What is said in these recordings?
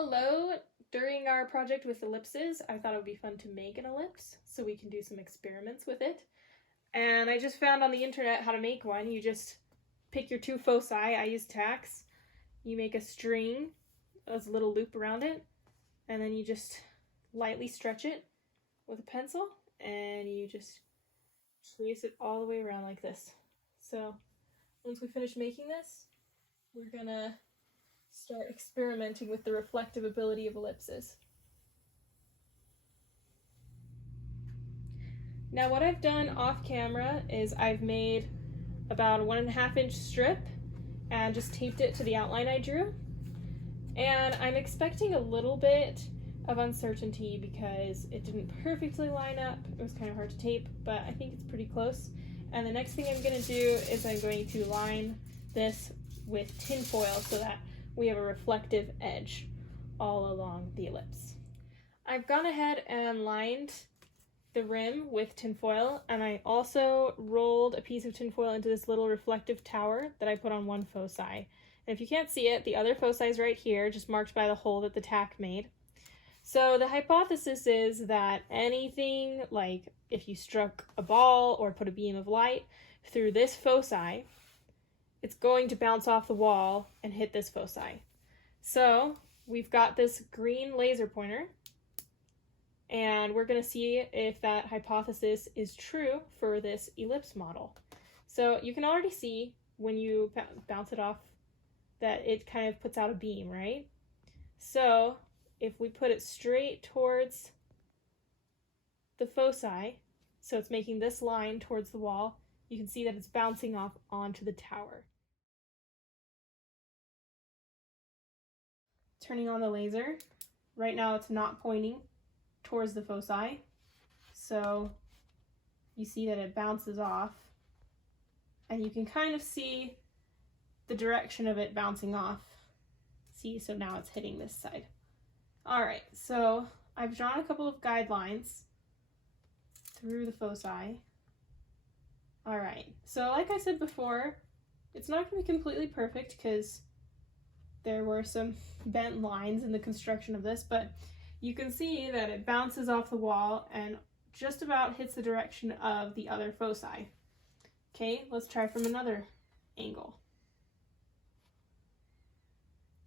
Hello! During our project with ellipses, I thought it would be fun to make an ellipse so we can do some experiments with it. And I just found on the internet how to make one. You just pick your two foci. I use tacks. You make a string as a little loop around it, and then you just lightly stretch it with a pencil, and you just trace it all the way around like this. So once we finish making this, we're gonna start experimenting with the reflective ability of ellipses. Now what I've done off camera is I've made about a 1.5 inch strip and just taped it to the outline I drew. And I'm expecting a little bit of uncertainty because it didn't perfectly line up. It was kind of hard to tape, but I think it's pretty close. And the next thing I'm going to do is I'm going to line this with tin foil so that we have a reflective edge all along the ellipse. I've gone ahead and lined the rim with tinfoil, and I also rolled a piece of tinfoil into this little reflective tower that I put on one foci. And if you can't see it, the other foci is right here, just marked by the hole that the tack made. So the hypothesis is that anything, like if you struck a ball or put a beam of light through this foci, it's going to bounce off the wall and hit this foci. So we've got this green laser pointer, and we're going to see if that hypothesis is true for this ellipse model. So you can already see when you bounce it off that it kind of puts out a beam, right? So if we put it straight towards the foci, so it's making this line towards the wall, you can see that it's bouncing off onto the tower. Turning on the laser, right now it's not pointing towards the foci, so you see that it bounces off, and you can kind of see the direction of it bouncing off. See, so now it's hitting this side. Alright, so I've drawn a couple of guidelines through the foci. Alright, so like I said before, it's not going to be completely perfect because there were some bent lines in the construction of this, but you can see that it bounces off the wall and just about hits the direction of the other foci. Okay, let's try from another angle.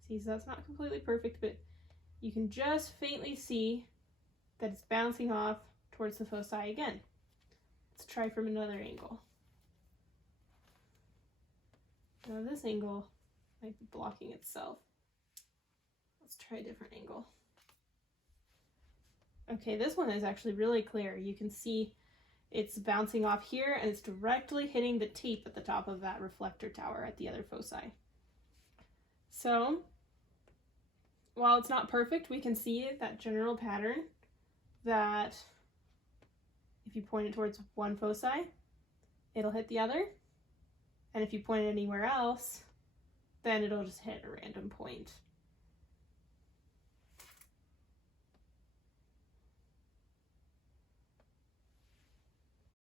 See, so that's not completely perfect, but you can just faintly see that it's bouncing off towards the foci again. Let's try from another angle. Now this angle might be blocking itself. Let's try a different angle. Okay, this one is actually really clear. You can see it's bouncing off here and it's directly hitting the tape at the top of that reflector tower at the other foci. So, while it's not perfect, we can see that general pattern that if you point it towards one foci, it'll hit the other. And if you point it anywhere else, then it'll just hit a random point.